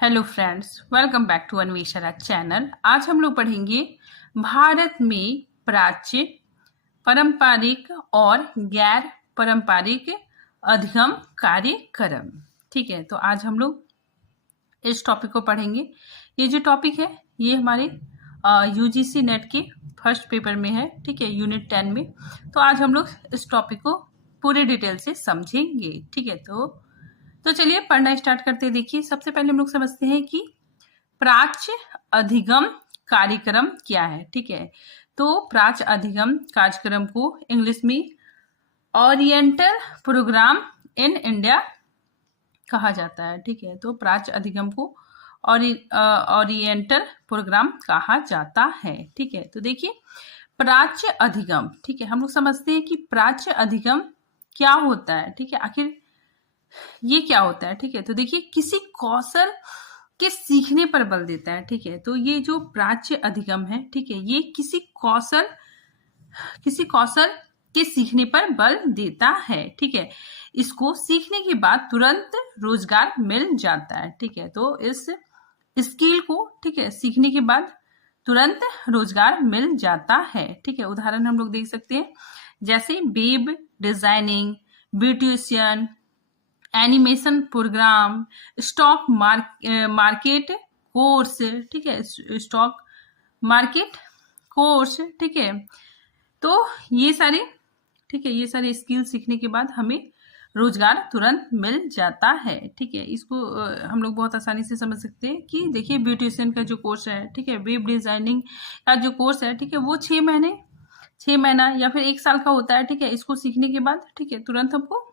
Hello friends, welcome back to अन्वेषरा channel. आज हम लोग पढ़ेंगे भारत में प्राच्य, पारंपरिक और गैर पारंपरिक अधिगम कार्यक्रम। ठीक है, तो आज हम लोग इस टॉपिक को पढ़ेंगे। ये जो टॉपिक है ये हमारे यूजीसी नेट के फर्स्ट पेपर में है। ठीक है, यूनिट 10 में। तो आज हम लोग इस टॉपिक को पूरे डिटेल से समझेंगे। ठीक है, तो चलिए पढ़ना स्टार्ट करते हैं। देखिए, सबसे पहले हम लोग समझते हैं कि प्राच्य अधिगम कार्यक्रम क्या है। ठीक है, तो प्राच्य अधिगम कार्यक्रम को इंग्लिश में ओरिएंटल प्रोग्राम इन इंडिया कहा जाता है। ठीक है, तो प्राच्य अधिगम को ओरिएंटल प्रोग्राम कहा जाता है। ठीक है, तो देखिए प्राच्य अधिगम, ठीक है, हम लोग समझते हैं कि प्राच्य अधिगम क्या होता है। ठीक है, आखिर ये क्या होता है। ठीक है, तो देखिए किसी कौशल के सीखने पर बल देता है। ठीक है, तो ये जो प्राच्य अधिगम है, ठीक है, ये किसी कौशल के सीखने पर बल देता है। ठीक है, इसको सीखने के बाद तुरंत रोजगार मिल जाता है। ठीक है, तो इस स्किल को, ठीक है, सीखने के बाद तुरंत रोजगार मिल जाता है। ठीक है, उदाहरण हम लोग देख सकते हैं, जैसे web designing, beautician, animation program, stock market course. ठीक है, स्टॉक मार्केट कोर्स। ठीक है, तो ये सारे, ठीक है, ये सारे स्किल सीखने के बाद हमें रोजगार तुरंत मिल जाता है। ठीक है, इसको हम लोग बहुत आसानी से समझ सकते हैं कि देखिए ब्यूटिशियन का जो कोर्स है, ठीक है, वेब डिजाइनिंग का जो कोर्स है, ठीक है, वो 6 महीना या फिर 1 साल का होता है। ठीक है, इसको सीखने के बाद, ठीक है, तुरंत हमको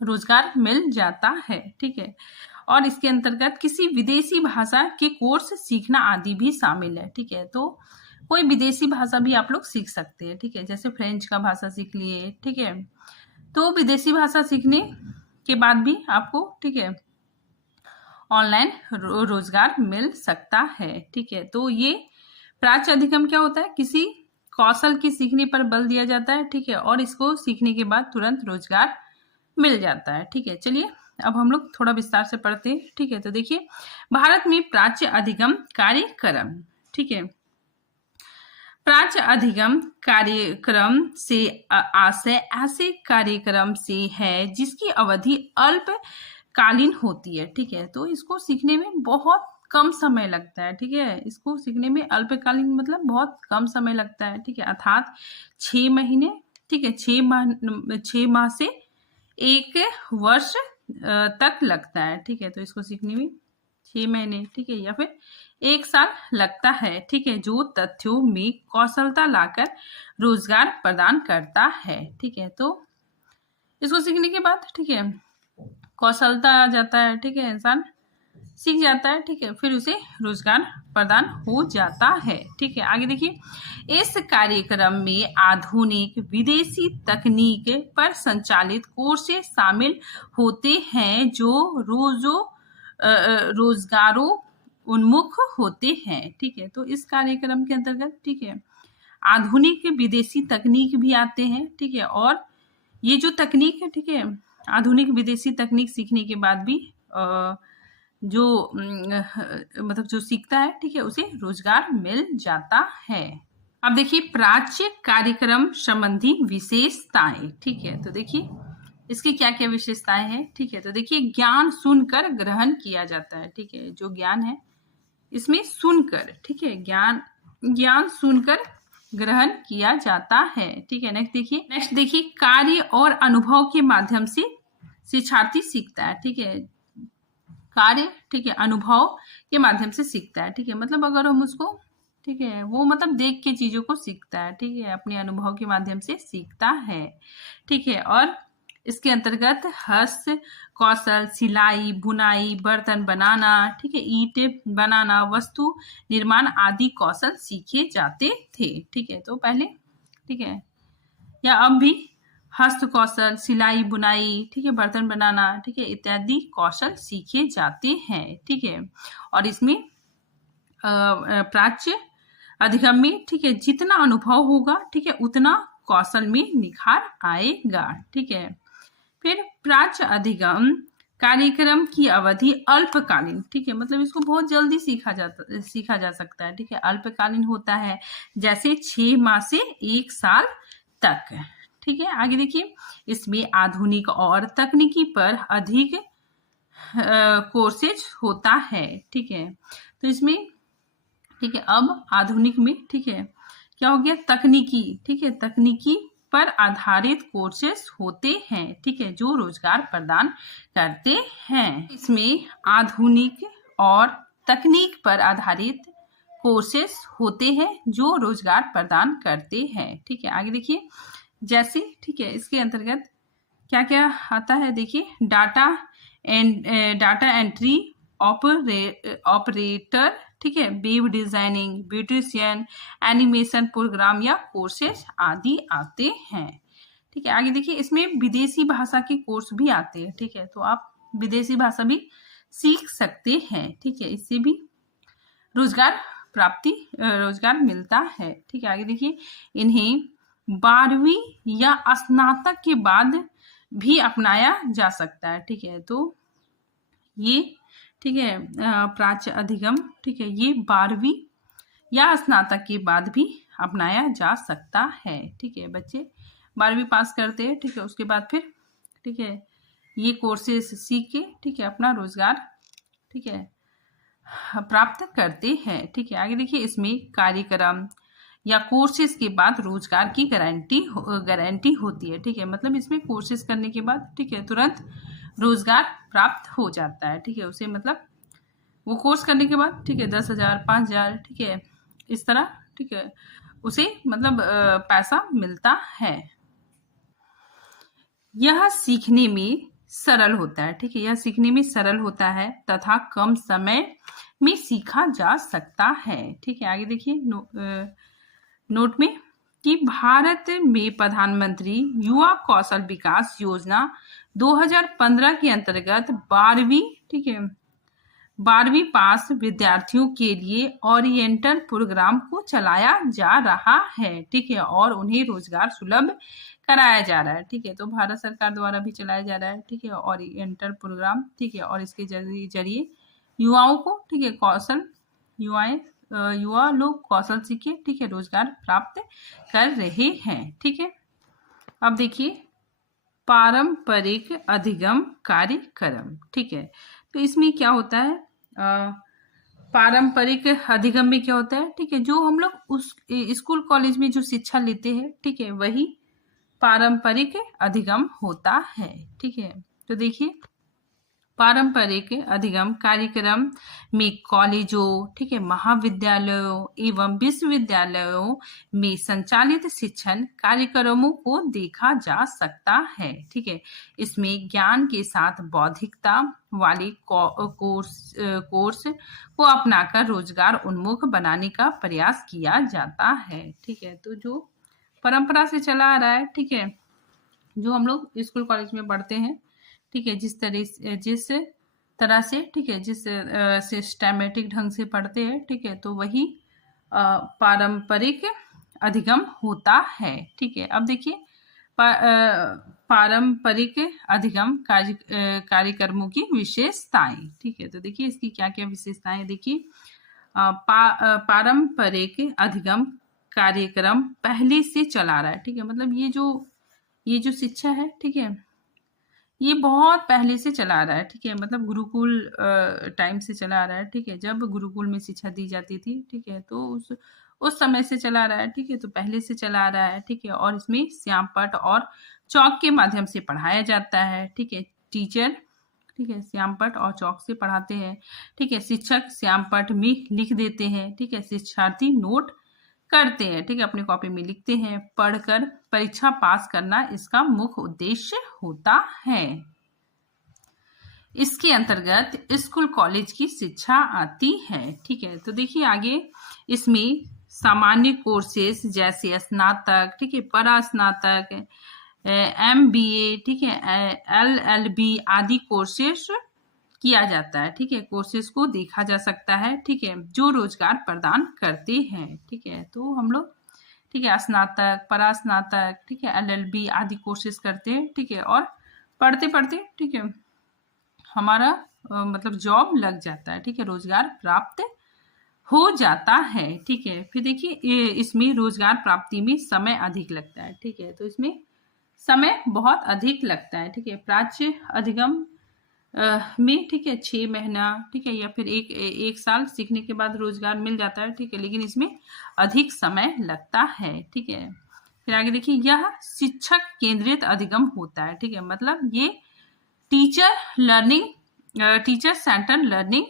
रोजगार मिल जाता है। ठीक है, और इसके अंतर्गत किसी विदेशी भाषा के कोर्स सीखना आदि भी शामिल है। ठीक है, तो कोई विदेशी भाषा भी आप लोग सीख सकते हैं। ठीक है, जैसे फ्रेंच का भाषा सीख लिए। ठीक है, तो विदेशी भाषा सीखने के बाद भी आपको, ठीक है, ऑनलाइन रोजगार मिल सकता है। ठीक है, तो ये प्राच्य अधिगम क्या होता है, किसी कौशल के सीखने पर बल दिया जाता है। ठीक है, और इसको सीखने के बाद तुरंत रोजगार मिल जाता है। ठीक है, चलिए अब हम लोग थोड़ा विस्तार से पढ़ते हैं। ठीक है, तो देखिए भारत में प्राच्य अधिगम कार्यक्रम, ठीक है, प्राच्य अधिगम कार्यक्रम से आशय ऐसे कार्यक्रम से है जिसकी अवधि अल्पकालीन होती है। ठीक है, तो इसको सीखने में बहुत कम समय लगता है। ठीक है, इसको सीखने में अल्पकालीन मतलब बहुत कम समय लगता है। ठीक है, अर्थात 6 महीने, ठीक है, 6 माह से 1 वर्ष तक लगता है। ठीक है, तो इसको सीखने में 6 महीने, ठीक है, या फिर 1 साल लगता है। ठीक है, जो तथ्यों में कौशलता लाकर रोजगार प्रदान करता है। ठीक है, तो इसको सीखने के बाद, ठीक है, कौशलता आ जाता है। ठीक है, इंसान सीख जाता है। ठीक है, फिर उसे रोजगार प्रदान हो जाता है। ठीक है, आगे देखिए, इस कार्यक्रम में आधुनिक विदेशी तकनीक पर संचालित कोर्स शामिल होते हैं जो रोजगारों उन्मुख होते हैं। ठीक है, तो इस कार्यक्रम के अंतर्गत, ठीक है, आधुनिक विदेशी तकनीक भी आते हैं। ठीक है, और ये जो तकनीक है, ठीक है, आधुनिक विदेशी तकनीक सीखने के बाद भी जो मतलब जो सीखता है, ठीक है, उसे रोजगार मिल जाता है। अब देखिए प्राच्य कार्यक्रम संबंधी विशेषताएं। ठीक है, तो देखिए इसकी क्या क्या विशेषताएं हैं। ठीक है, तो देखिए ज्ञान सुनकर ग्रहण किया जाता है। ठीक है, जो ज्ञान है इसमें सुनकर, ठीक है, ज्ञान सुनकर ग्रहण किया जाता है। ठीक है, नेक्स्ट देखिए कार्य और अनुभव के माध्यम से शिक्षार्थी सीखता है। ठीक है, कार्य, ठीक है, अनुभव के माध्यम से सीखता है। ठीक है, मतलब अगर हम उसको, ठीक है, वो मतलब देख के चीजों को सीखता है। ठीक है, अपने अनुभव के माध्यम से सीखता है। ठीक है, और इसके अंतर्गत हस्त कौशल, सिलाई, बुनाई, बर्तन बनाना, ठीक है, ईंट बनाना, वस्तु निर्माण आदि कौशल सीखे जाते थे। ठीक है, तो पहले, ठीक है, या अब भी हस्त कौशल, सिलाई, बुनाई, ठीक है, बर्तन बनाना, ठीक है, इत्यादि कौशल सीखे जाते हैं। ठीक है, और इसमें प्राच्य अधिगम में, ठीक है, जितना अनुभव होगा, ठीक है, उतना कौशल में निखार आएगा। ठीक है, फिर प्राच्य अधिगम कार्यक्रम की अवधि अल्पकालीन, ठीक है, मतलब इसको बहुत जल्दी सीखा जा सकता है, ठीक है, अल्पकालीन होता है, जैसे 6 माह से 1 साल तक, ठीक है। आगे देखिए, इसमें आधुनिक और तकनीकी पर अधिक कोर्सेज होता है, ठीक है। तो इसमें, ठीक है, अब आधुनिक में, ठीक है, क्या हो गया, तकनीकी, ठीक है, तकनीकी पर आधारित कोर्सेस होते हैं, ठीक है, जो रोजगार प्रदान करते हैं। इसमें आधुनिक और तकनीक पर आधारित कोर्सेस होते हैं जो रोजगार प्रदान करते हैं, ठीक है। आगे देखिए, जैसे, ठीक है, इसके अंतर्गत क्या क्या आता है, देखिए, डाटा एंट्री ऑपरेटर, ठीक है, web designing, beautician, animation program या कोर्सेज आदि आते हैं, ठीक है। आगे देखिए, इसमें विदेशी भाषा के कोर्स भी आते हैं, ठीक है, तो आप विदेशी भाषा भी सीख सकते हैं, ठीक है, इससे भी रोजगार मिलता है, ठीक है। आगे देखिए, इन्हें 12वीं या स्नातक के बाद भी अपनाया जा सकता है, ठीक है। तो ये, ठीक है, प्राच्य अधिगम, ठीक है, ये 12वीं या स्नातक के बाद भी अपनाया जा सकता है, ठीक है। बच्चे 12वीं पास करते हैं, ठीक है, उसके बाद फिर, ठीक है, ये कोर्सेज सीख के, ठीक है, अपना रोजगार, ठीक है, प्राप्त करते हैं, ठीक है। आगे देखिए, इसमें कार्यक्रम या कोर्सेज के बाद रोजगार की गारंटी होती है, ठीक है, मतलब इसमें कोर्सेज करने के बाद, ठीक है, तुरंत रोजगार प्राप्त हो जाता है, ठीक है, उसे मतलब वो कोर्स करने के बाद, ठीक है, 10,000 5,000, ठीक है, इस तरह, ठीक है, उसे मतलब पैसा मिलता है। यह सीखने में सरल होता है, ठीक है, यह सीखने में सरल होता है तथा कम समय में सीखा जा सकता है, ठीक है। आगे देखिए, नोट में कि भारत में प्रधानमंत्री युवा कौशल विकास योजना 2015 के अंतर्गत 12वीं, ठीक है, 12वीं पास विद्यार्थियों के लिए ओरिएंटल प्रोग्राम को चलाया जा रहा है, ठीक है, और उन्हें रोजगार सुलभ कराया जा रहा है, ठीक है। तो भारत सरकार द्वारा भी चलाया जा रहा है, ठीक है, ओरिएंटल प्रोग्राम, ठीक है, और इसके जरिए युवाओं को, ठीक है, युवा लोग कौशल सीखे, ठीक है, रोजगार प्राप्त कर रहे हैं, ठीक है। अब देखिए, पारंपरिक अधिगम कार्यक्रम, ठीक है, तो इसमें क्या होता है, पारंपरिक अधिगम में क्या होता है, ठीक है, जो हम लोग उस स्कूल कॉलेज में जो शिक्षा लेते हैं, ठीक है, वही पारंपरिक अधिगम होता है, ठीक है। तो देखिए, पारंपरिक अधिगम कार्यक्रम में कॉलेजों, ठीक है, महाविद्यालयों एवं विश्वविद्यालयों में संचालित शिक्षण कार्यक्रमों को देखा जा सकता है, ठीक है। इसमें ज्ञान के साथ बौद्धिकता वाले कोर्स को अपनाकर रोजगार उन्मुख बनाने का प्रयास किया जाता है, ठीक है। तो जो परंपरा से चला आ रहा है, ठीक है, जो हम लोग स्कूल कॉलेज में पढ़ते हैं, ठीक है, जिस तरह से, ठीक है, जिस सिस्टमेटिक ढंग से पढ़ते हैं, ठीक है, तो वही पारंपरिक अधिगम होता है, ठीक है। अब देखिए, पारंपरिक अधिगम कार्यक्रमों की विशेषताएं, ठीक है, तो देखिए इसकी क्या क्या विशेषताएं, देखिए, पारंपरिक अधिगम कार्यक्रम पहले से चला रहा है, ठीक है, मतलब ये जो शिक्षा है, ठीक है, ये बहुत पहले से चला आ रहा है, ठीक है, मतलब गुरुकुल टाइम से चला आ रहा है, ठीक है, जब गुरुकुल में शिक्षा दी जाती थी, ठीक है, तो उस समय से चला आ रहा है, ठीक है, तो पहले से चला आ रहा है, ठीक है, और इसमें श्यामपट्ट और चौक के माध्यम से पढ़ाया जाता है, ठीक है, टीचर, ठीक है, श्यामपट्ट और चौक से पढ़ाते हैं, ठीक है, शिक्षक श्यामपट्ट में लिख देते हैं, ठीक है, शिक्षार्थी नोट करते हैं, ठीक है, अपनी कॉपी में लिखते हैं, पढ़कर परीक्षा पास करना इसका मुख्य उद्देश्य होता है। इसके अंतर्गत स्कूल कॉलेज की शिक्षा आती है, ठीक है। तो देखिए आगे, इसमें सामान्य कोर्सेज जैसे स्नातक, ठीक है, परास्नातक, MBA, ठीक है, LLB आदि कोर्सेज किया जाता है, ठीक है, कोर्सेज को देखा जा सकता है, ठीक है, जो रोजगार प्रदान करते हैं, ठीक है। तो हम लोग, ठीक है, स्नातक, परास्नातक, ठीक है, LLB आदि कोर्सेज करते हैं, ठीक है, और पढ़ते पढ़ते, ठीक है, हमारा मतलब जॉब लग जाता है, ठीक है, रोजगार प्राप्त हो जाता है, ठीक है। फिर देखिए इसमें रोजगार प्राप्ति में समय अधिक लगता है, ठीक है, तो इसमें समय बहुत अधिक लगता है, ठीक है। प्राच्य अधिगम में, ठीक है, 6 महीना, ठीक है, या फिर एक साल सीखने के बाद रोजगार मिल जाता है, ठीक है, लेकिन इसमें अधिक समय लगता है, ठीक है। फिर आगे देखिए यह शिक्षक केंद्रित अधिगम होता है, ठीक है, मतलब ये टीचर सेंटर लर्निंग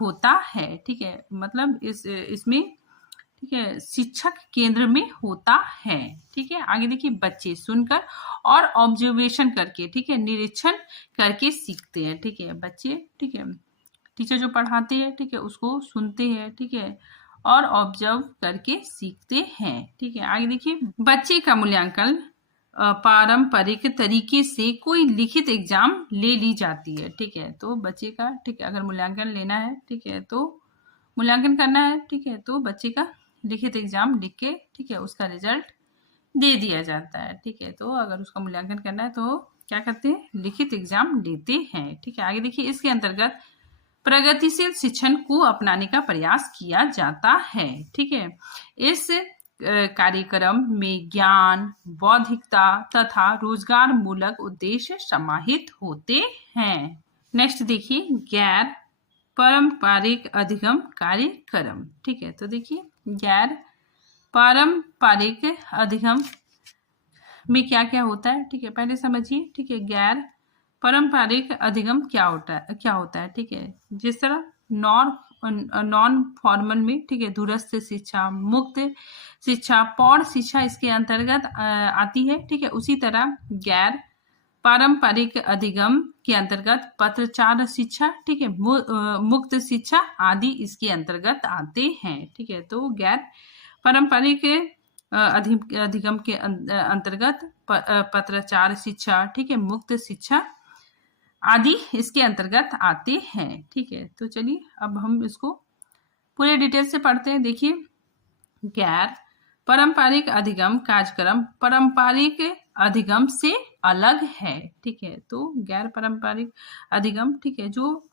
होता है, ठीक है, मतलब इसमें, ठीक है, शिक्षक केंद्र में होता है, ठीक है। आगे देखिए बच्चे सुनकर और ऑब्जर्वेशन करके, ठीक है, निरीक्षण करके सीखते हैं, ठीक है, बच्चे, ठीक है, टीचर जो पढ़ाते हैं, ठीक है, उसको सुनते हैं, ठीक है, और ऑब्जर्व करके सीखते हैं, ठीक है। आगे देखिए बच्चे का मूल्यांकन पारंपरिक तरीके से कोई लिखित एग्जाम ले ली जाती है, ठीक है, तो बच्चे का, ठीक है, अगर मूल्यांकन लेना है, ठीक है, तो मूल्यांकन करना है, ठीक है, तो बच्चे का लिखित एग्जाम लिख के, ठीक है, उसका रिजल्ट दे दिया जाता है, ठीक है, तो अगर उसका मूल्यांकन करना है तो क्या करते हैं, लिखित एग्जाम लेते हैं, ठीक है। आगे देखिए इसके अंतर्गत प्रगतिशील शिक्षण को अपनाने का प्रयास किया जाता है, ठीक है। इस कार्यक्रम में ज्ञान, बौद्धिकता तथा रोजगार मूलक उद्देश्य समाहित होते हैं। नेक्स्ट देखिए गैर पारंपरिक अधिगम कार्यक्रम, ठीक है, तो देखिए गैर पारंपरिक अधिगम में क्या क्या होता है, ठीक है, पहले समझिए, ठीक है, गैर पारंपरिक अधिगम क्या होता है, ठीक है, जिस तरह नॉन फॉर्मल में, ठीक है, दूरस्थ शिक्षा, मुक्त शिक्षा, पौध शिक्षा इसके अंतर्गत आती है, ठीक है। उसी तरह गैर पारंपरिक अधिगम के अंतर्गत पत्रचार शिक्षा, ठीक है, मुक्त शिक्षा आदि इसके अंतर्गत आते हैं, ठीक है। तो गैर पारंपरिक अधिगम के अंतर्गत पत्रचार शिक्षा, ठीक है, मुक्त शिक्षा आदि इसके अंतर्गत आते हैं, ठीक है। तो चलिए अब हम इसको पूरे डिटेल से पढ़ते हैं। देखिए गैर पारंपरिक अधिगम कार्यक्रम पारंपरिक अधिगम से अलग है, ठीक है, तो गैर पारंपरिक अधिगम, ठीक है, जो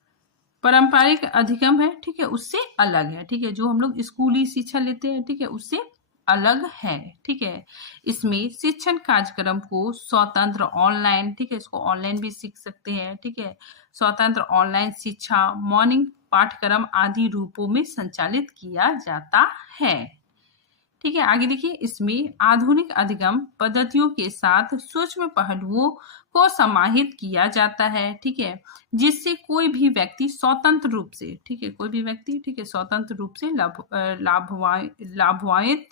पारंपरिक अधिगम है, ठीक है, उससे अलग है, ठीक है, जो हम लोग स्कूली शिक्षा लेते हैं, ठीक है, उससे अलग है, ठीक है। इसमें शिक्षण कार्यक्रम को स्वतंत्र ऑनलाइन, ठीक है, इसको ऑनलाइन भी सीख सकते हैं, ठीक है, स्वतंत्र ऑनलाइन शिक्षा, मॉर्निंग पाठ्यक्रम आदि रूपों में संचालित किया जाता है, ठीक है। आगे देखिए इसमें आधुनिक अधिगम पद्धतियों के साथ सूक्ष्म पहलुओं को समाहित किया जाता है, ठीक है, जिससे कोई भी व्यक्ति स्वतंत्र रूप से, ठीक है, कोई भी व्यक्ति, ठीक है, स्वतंत्र रूप से लाभान्वित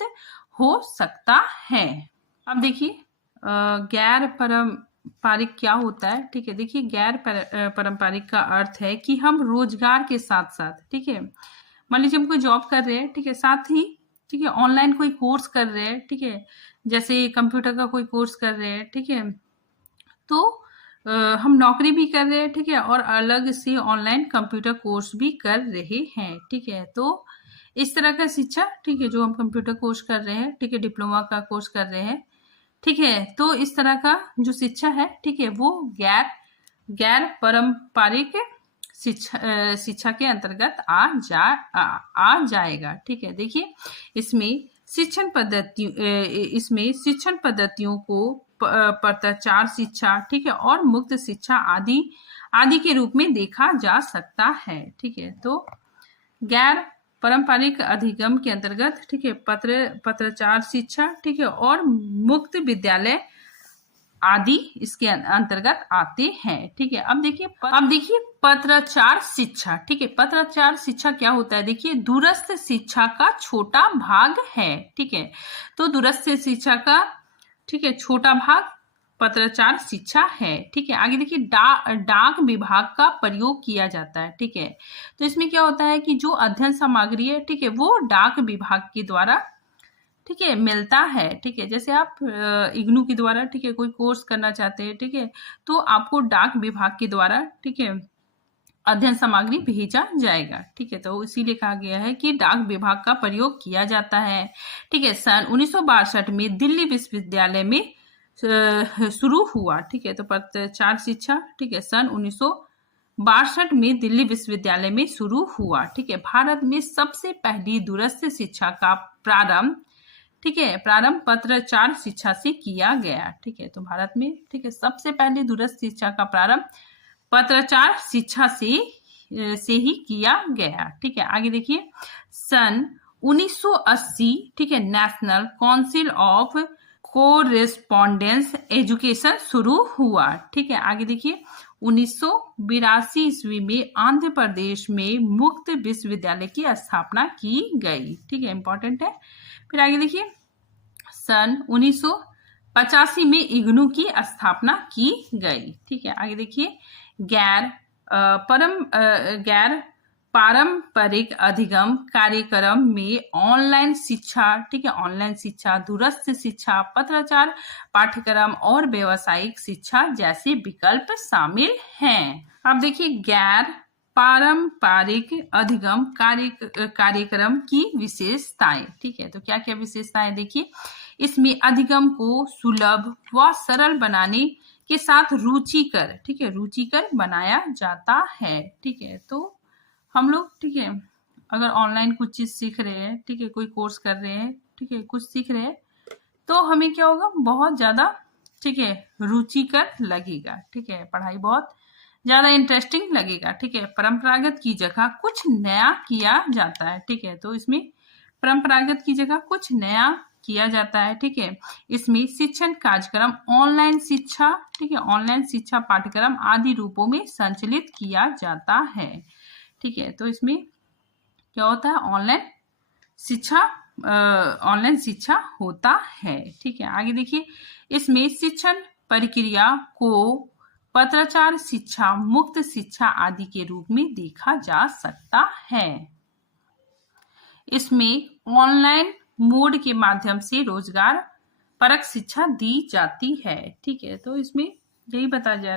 हो सकता है। अब देखिए गैर पारंपरिक क्या होता है, ठीक है, देखिए गैर पारंपरिक का अर्थ है कि हम रोजगार के साथ साथ, ठीक है, मान लीजिए हम कोई जॉब कर रहे हैं, ठीक है, साथ ही, ठीक है, ऑनलाइन कोई कोर्स कर रहे हैं, ठीक है, जैसे कंप्यूटर का कोई कोर्स कर रहे हैं, ठीक है, तो हम नौकरी भी कर रहे हैं, ठीक है, और अलग से ऑनलाइन कंप्यूटर कोर्स भी कर रहे हैं, ठीक है। तो इस तरह का शिक्षा, ठीक है, जो हम कंप्यूटर कोर्स कर रहे हैं, ठीक है, डिप्लोमा का कोर्स कर रहे हैं, ठीक है, तो इस तरह का जो शिक्षा है, ठीक है, वो गैर पारंपरिक शिक्षा के अंतर्गत आ जाएगा, ठीक है। देखिए इसमें शिक्षण पद्धतियों को पत्राचार शिक्षा, ठीक है, और मुक्त शिक्षा आदि के रूप में देखा जा सकता है, ठीक है। तो गैर पारंपरिक अधिगम के अंतर्गत, ठीक है, पत्राचार शिक्षा, ठीक है, और मुक्त विद्यालय आदि इसके अंतर्गत आते हैं, ठीक है। अब देखिए पत्राचार शिक्षा, ठीक है, पत्राचार शिक्षा क्या होता है, देखिए दूरस्थ शिक्षा का छोटा भाग है, ठीक है, तो दूरस्थ शिक्षा का, ठीक है, छोटा भाग पत्राचार शिक्षा है, ठीक है। आगे देखिए डाक विभाग का प्रयोग किया जाता है, ठीक है, तो इसमें क्या होता है कि जो अध्ययन सामग्री है, ठीक है, वो डाक विभाग के द्वारा, ठीक है, मिलता है, ठीक है, जैसे आप इग्नू के द्वारा, ठीक है, कोई कोर्स करना चाहते हैं, ठीक है, तो आपको डाक विभाग के द्वारा, ठीक है, अध्ययन सामग्री भेजा जाएगा, ठीक है, तो इसीलिए कहा गया है कि डाक विभाग का प्रयोग किया जाता है, ठीक है। सन 1962 में दिल्ली विश्वविद्यालय में शुरू हुआ, ठीक है, तो पत्राचार शिक्षा, ठीक है, सन 62 में दिल्ली विश्वविद्यालय में शुरू हुआ। ठीक है, भारत में सबसे पहली दूरस्थ शिक्षा का प्रारंभ, ठीक है, प्रारंभ पत्राचार शिक्षा से किया गया। ठीक है, तो भारत में, ठीक है, सबसे पहले दूरस्थ शिक्षा का प्रारंभ पत्राचार शिक्षा से ही किया गया। ठीक है, आगे देखिए, सन 1980, ठीक है, national council of correspondence education शुरू हुआ। ठीक है, आगे देखिए, 1982 ईस्वी में आंध्र प्रदेश में मुक्त विश्वविद्यालय की स्थापना की गई। ठीक है, इंपॉर्टेंट है। फिर आगे देखिए, सन 1985 में इग्नू की स्थापना की गई। ठीक है, आगे देखिए, गैर पारंपरिक अधिगम कार्यक्रम में ऑनलाइन शिक्षा, ठीक है, ऑनलाइन शिक्षा, दूरस्थ शिक्षा, पत्राचार पाठ्यक्रम और व्यावसायिक शिक्षा जैसे विकल्प शामिल हैं। अब देखिए, गैर पारंपरिक अधिगम कार्यक्रम की विशेषताएं। ठीक है, तो क्या क्या विशेषताएं देखिए, इसमें अधिगम को सुलभ व सरल बनाने के साथ रुचिकर, ठीक है, रुचिकर बनाया जाता है। ठीक है, तो हम लोग, ठीक है, अगर ऑनलाइन कुछ चीज सीख रहे हैं, ठीक है, कोई कोर्स कर रहे हैं, ठीक है, कुछ सीख रहे हैं, तो हमें क्या होगा, बहुत ज्यादा, ठीक है, रुचिकर लगेगा। ठीक है, पढ़ाई बहुत ज्यादा इंटरेस्टिंग लगेगा। ठीक है, परंपरागत की जगह कुछ नया किया जाता है। ठीक है, तो इसमें परंपरागत की जगह कुछ नया किया जाता है। ठीक है, इसमें शिक्षण कार्यक्रम ऑनलाइन शिक्षा, ठीक है, ऑनलाइन शिक्षा पाठ्यक्रम आदि रूपों में संचालित किया जाता है। ठीक है, तो इसमें क्या होता है, ऑनलाइन शिक्षा होता है। ठीक है, आगे देखिए, इसमें शिक्षण प्रक्रिया को पत्राचार शिक्षा, मुक्त शिक्षा आदि के रूप में देखा जा सकता है। इसमें ऑनलाइन मोड के माध्यम से रोजगार परक शिक्षा दी जाती है। ठीक है, तो इसमें यही बताया जा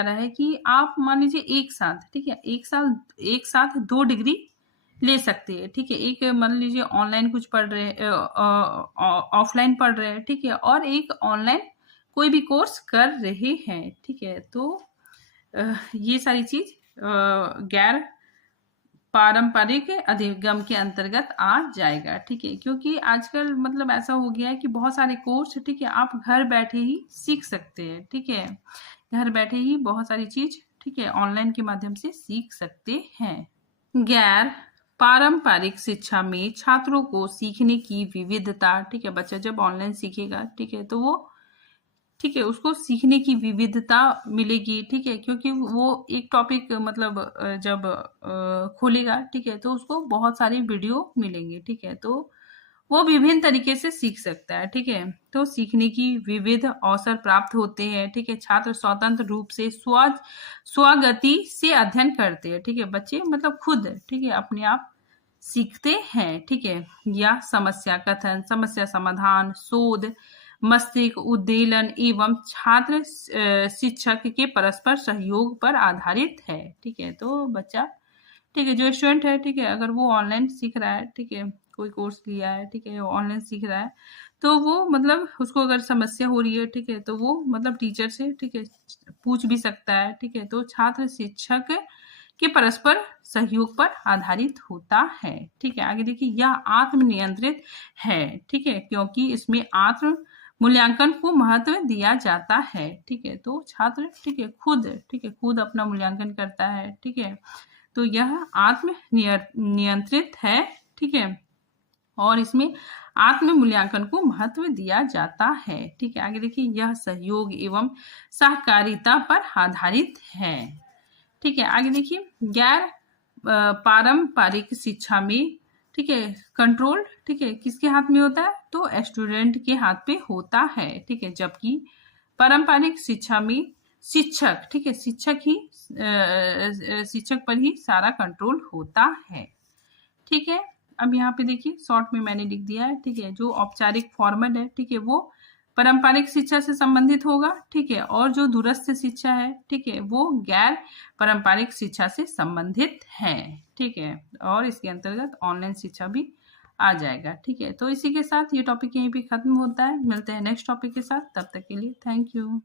रहा है कि आप मान लीजिए एक साथ, ठीक है, एक साथ 2 डिग्री ले सकते हैं। ठीक है, एक मान लीजिए ऑनलाइन कुछ पढ़ रहे हैं, ऑफलाइन पढ़ रहे हैं, ठीक है, और एक ऑनलाइन कोई भी कोर्स कर रहे हैं। ठीक है, तो ये सारी चीज गैर पारंपरिक अधिगम के अंतर्गत आ जाएगा। ठीक है, क्योंकि आजकल मतलब ऐसा हो गया है कि बहुत सारे कोर्स, ठीक है, आप घर बैठे ही सीख सकते हैं। ठीक है, घर बैठे ही बहुत सारी चीज, ठीक है, ऑनलाइन के माध्यम से सीख सकते हैं। गैर पारंपरिक शिक्षा में छात्रों को सीखने की विविधता, ठीक है, बच्चा जब ऑनलाइन सीखेगा, ठीक है, तो वो, ठीक है, उसको सीखने की विविधता मिलेगी। ठीक है, क्योंकि वो एक टॉपिक मतलब जब खोलेगा, ठीक है, तो उसको बहुत सारी वीडियो मिलेंगे। ठीक है, तो वो विभिन्न तरीके से सीख सकता है। ठीक है, तो सीखने की विविध अवसर प्राप्त होते हैं। ठीक है, छात्र स्वतंत्र रूप से स्वगति से अध्ययन करते हैं। ठीक है, बच्चे मतलब खुद, ठीक है, अपने आप सीखते हैं। ठीक है, या समस्या कथन, समस्या समाधान, शोध, मस्तिष्क उद्दीलन एवं छात्र शिक्षक के परस्पर सहयोग पर आधारित है। ठीक है, तो बच्चा, ठीक है, जो स्टूडेंट है, ठीक है, अगर वो ऑनलाइन सीख रहा है, ठीक है, कोई कोर्स लिया है, ठीक है, ऑनलाइन सीख रहा है, तो वो मतलब उसको अगर समस्या हो रही है, ठीक है, तो वो मतलब टीचर से, ठीक है, पूछ भी सकता है। ठीक है, तो छात्र शिक्षक के परस्पर सहयोग पर आधारित होता है। ठीक है, आगे देखिए, यह आत्मनियंत्रित है। ठीक है, क्योंकि इसमें आत्म मूल्यांकन को महत्व दिया जाता है। ठीक है, तो छात्र, ठीक है, खुद अपना मूल्यांकन करता है। ठीक है, तो यह आत्म नियंत्रित है। ठीक है, और इसमें आत्म मूल्यांकन को महत्व दिया जाता है। ठीक है, आगे देखिए, यह सहयोग एवं सहकारिता पर आधारित है। ठीक है, आगे देखिए, गैर पारंपरिक शिक्षा में, ठीक है, कंट्रोल, ठीक है, किसके हाथ में होता है, तो स्टूडेंट के हाथ पे होता है। ठीक है, जबकि पारंपरिक शिक्षा में शिक्षक, ठीक है, शिक्षक पर ही सारा कंट्रोल होता है। ठीक है, अब यहाँ पे देखिए, शॉर्ट में मैंने लिख दिया है। ठीक है, जो औपचारिक फॉर्मेट है, ठीक है, वो पारंपरिक शिक्षा से संबंधित होगा। ठीक है, और जो दूरस्थ शिक्षा है, ठीक है, वो गैर पारंपरिक शिक्षा से संबंधित है। ठीक है, और इसके अंतर्गत ऑनलाइन शिक्षा भी आ जाएगा। ठीक है, तो इसी के साथ ये टॉपिक यहीं पे खत्म होता है। मिलते हैं नेक्स्ट टॉपिक के साथ, तब तक के लिए थैंक यू।